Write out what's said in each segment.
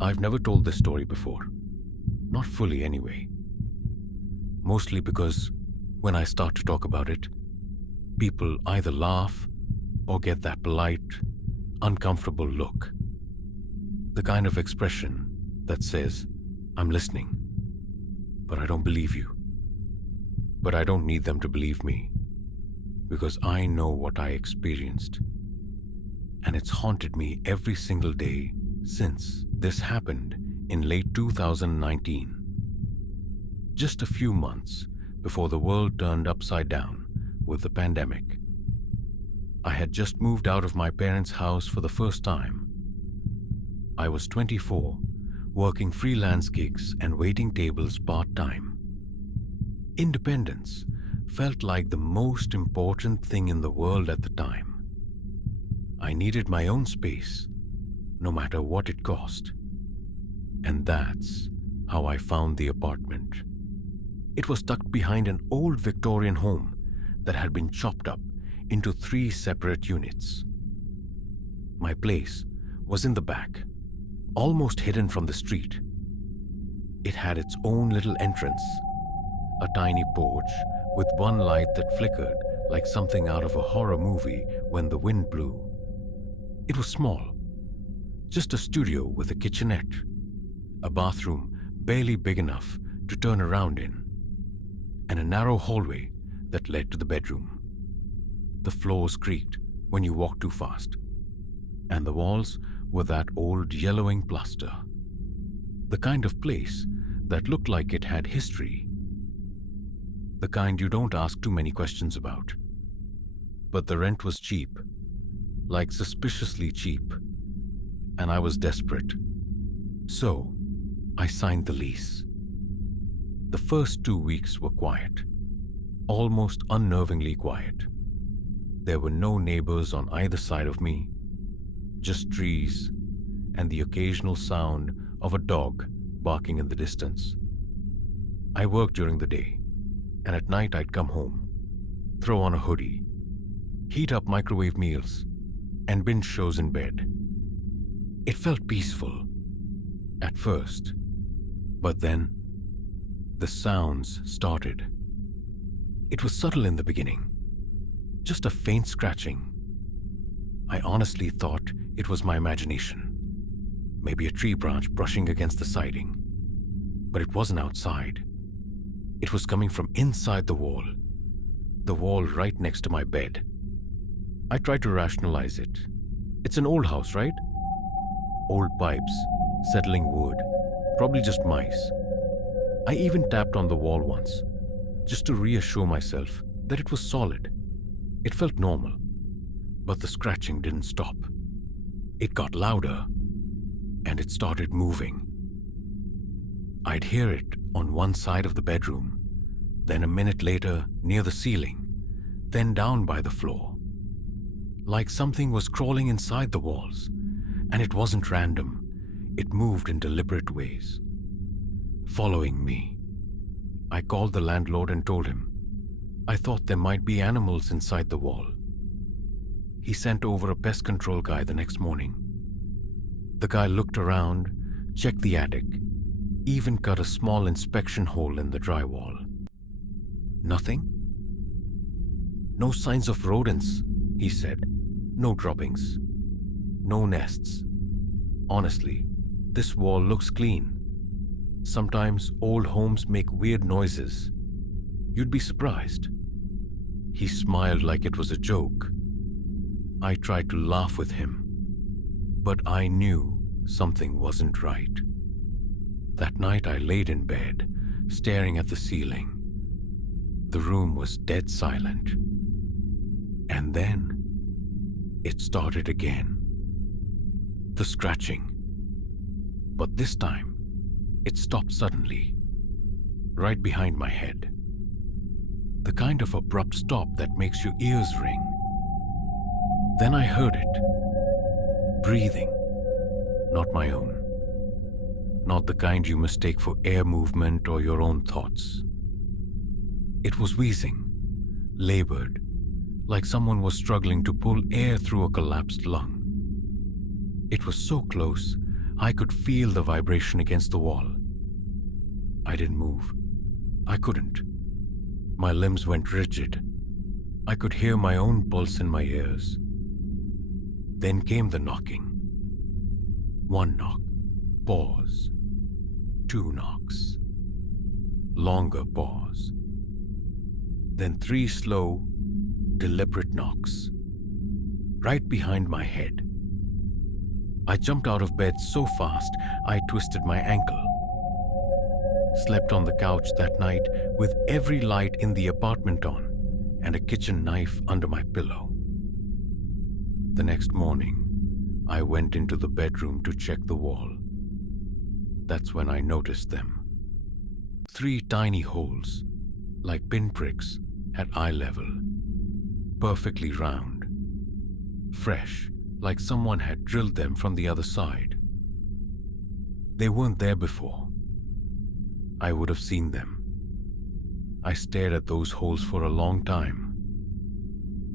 I've never told this story before. Not fully, anyway. Mostly because when I start to talk about it, people either laugh or get that polite, uncomfortable look. The kind of expression that says, "I'm listening, but I don't believe you." But I don't need them to believe me, because I know what I experienced. And it's haunted me every single day since this happened in late 2019. Just a few months before the world turned upside down with the pandemic. I had just moved out of my parents' house for the first time. I was 24, working freelance gigs and waiting tables part-time. Independence felt like the most important thing in the world at the time. I needed my own space, no matter what it cost. And that's how I found the apartment. It was tucked behind an old Victorian home that had been chopped up into 3 separate units. My place was in the back, almost hidden from the street. It had its own little entrance, a tiny porch with one light that flickered like something out of a horror movie when the wind blew. It was small, just a studio with a kitchenette, a bathroom barely big enough to turn around in, and a narrow hallway that led to the bedroom. The floors creaked when you walked too fast, and the walls were that old yellowing plaster. The kind of place that looked like it had history. The kind you don't ask too many questions about. But the rent was cheap, like suspiciously cheap, and I was desperate. So, I signed the lease. The first 2 weeks were quiet, almost unnervingly quiet. There were no neighbors on either side of me, just trees and the occasional sound of a dog barking in the distance. I worked during the day, and at night I'd come home, throw on a hoodie, heat up microwave meals, and binge shows in bed. It felt peaceful at first, but then the sounds started. It was subtle in the beginning, just a faint scratching. I honestly thought it was my imagination, maybe a tree branch brushing against the siding. But it wasn't outside. It was coming from inside the wall right next to my bed. I tried to rationalize it. It's an old house, right? Old pipes, settling wood, probably just mice. I even tapped on the wall once, just to reassure myself that it was solid. It felt normal, but the scratching didn't stop. It got louder, and it started moving. I'd hear it on one side of the bedroom, then a minute later near the ceiling, then down by the floor. Like something was crawling inside the walls, and it wasn't random. It moved in deliberate ways, following me. I called the landlord and told him I thought there might be animals inside the wall. He sent over a pest control guy the next morning. The guy looked around, checked the attic, even cut a small inspection hole in the drywall. Nothing? No signs of rodents, he said. No droppings. No nests. Honestly, this wall looks clean. Sometimes old homes make weird noises. You'd be surprised. He smiled like it was a joke. I tried to laugh with him, but I knew something wasn't right. That night I laid in bed, staring at the ceiling. The room was dead silent. And then it started again. The scratching. But this time, it stopped suddenly, right behind my head. The kind of abrupt stop that makes your ears ring. Then I heard it. Breathing. Not my own. Not the kind you mistake for air movement or your own thoughts. It was wheezing, labored, like someone was struggling to pull air through a collapsed lung. It was so close, I could feel the vibration against the wall. I didn't move. I couldn't. My limbs went rigid. I could hear my own pulse in my ears. Then came the knocking. One knock. Pause. Two knocks. Longer pause. Then three slow, deliberate knocks. Right behind my head. I jumped out of bed so fast, I twisted my ankle. Slept on the couch that night with every light in the apartment on and a kitchen knife under my pillow. The next morning, I went into the bedroom to check the wall. That's when I noticed them. 3 tiny holes, like pinpricks at eye level, perfectly round, fresh, like someone had drilled them from the other side. They weren't there before. I would have seen them. I stared at those holes for a long time,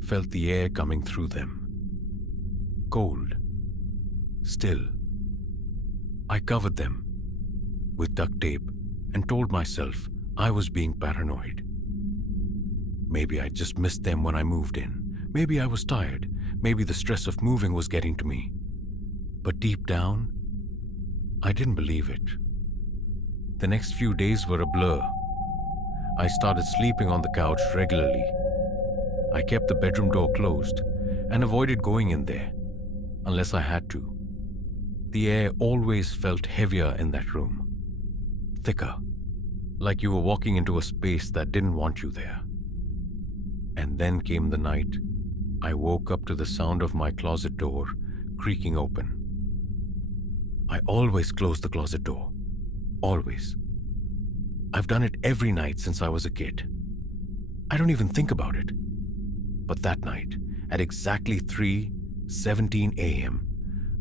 felt the air coming through them. Cold, still. I covered them with duct tape and told myself I was being paranoid. Maybe I just missed them when I moved in. Maybe I was tired. Maybe the stress of moving was getting to me. But deep down, I didn't believe it. The next few days were a blur. I started sleeping on the couch regularly. I kept the bedroom door closed and avoided going in there, unless I had to. The air always felt heavier in that room. Thicker, like you were walking into a space that didn't want you there. And then came the night. I woke up to the sound of my closet door creaking open. I always close the closet door. Always. I've done it every night since I was a kid. I don't even think about it. But that night, at exactly 3:17 a.m.,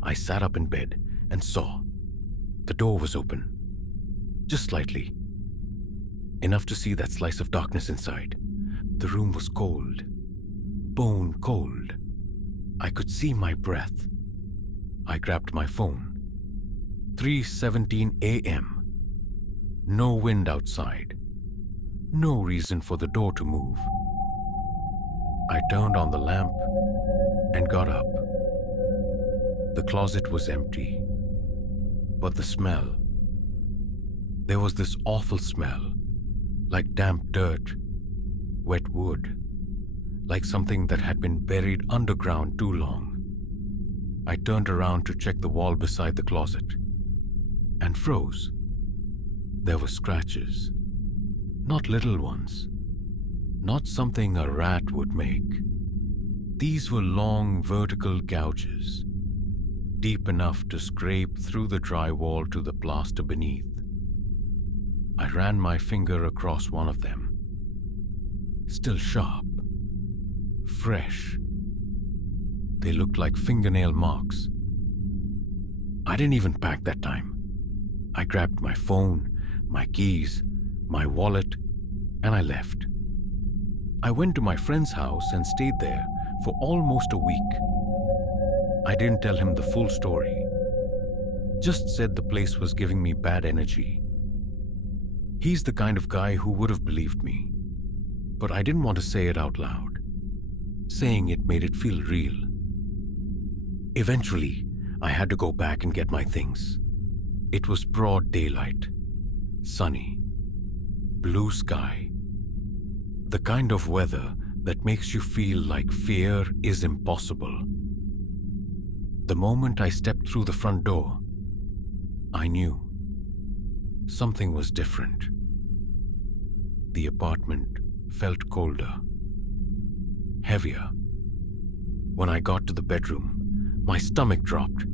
I sat up in bed and saw the door was open. Just slightly. Enough to see that slice of darkness inside. The room was cold. Bone cold. I could see my breath. I grabbed my phone. 3:17 a.m. No wind outside. No reason for the door to move. I turned on the lamp and got up. The closet was empty. But the smell. There was this awful smell, like damp dirt, wet wood, like something that had been buried underground too long. I turned around to check the wall beside the closet and froze. There were scratches, not little ones, not something a rat would make. These were long vertical gouges, deep enough to scrape through the drywall to the plaster beneath. I ran my finger across one of them. Still sharp, fresh. They looked like fingernail marks. I didn't even pack that time. I grabbed my phone, my keys, my wallet, and I left. I went to my friend's house and stayed there for almost a week. I didn't tell him the full story. Just said the place was giving me bad energy. He's the kind of guy who would have believed me. But I didn't want to say it out loud. Saying it made it feel real. Eventually, I had to go back and get my things. It was broad daylight, sunny, blue sky. The kind of weather that makes you feel like fear is impossible. The moment I stepped through the front door, I knew something was different. The apartment felt colder, heavier. When I got to the bedroom, my stomach dropped.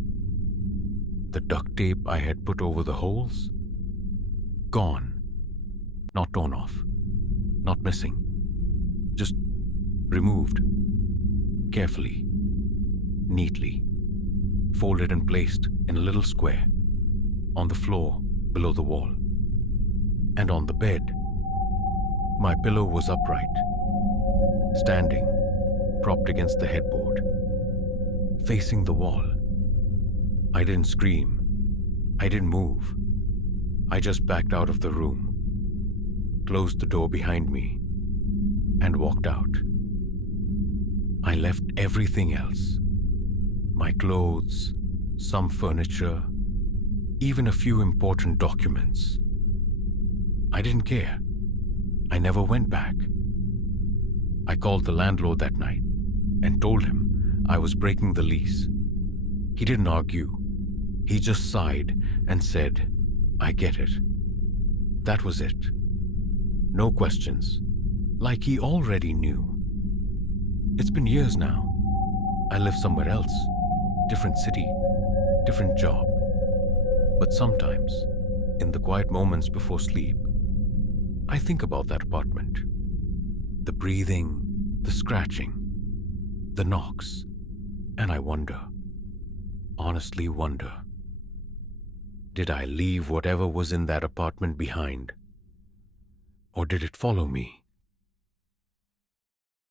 The duct tape I had put over the holes, gone. Not torn off, not missing, just removed, carefully, neatly, folded and placed in a little square, on the floor below the wall. And on the bed, my pillow was upright, standing, propped against the headboard, facing the wall. I didn't scream. I didn't move. I just backed out of the room, closed the door behind me, and walked out. I left everything else. My clothes, some furniture, even a few important documents. I didn't care. I never went back. I called the landlord that night and told him I was breaking the lease. He didn't argue. He just sighed and said, "I get it." That was it. No questions, like he already knew. It's been years now. I live somewhere else, different city, different job. But sometimes, in the quiet moments before sleep, I think about that apartment. The breathing, the scratching, the knocks, and I wonder, honestly wonder, did I leave whatever was in that apartment behind? Or did it follow me?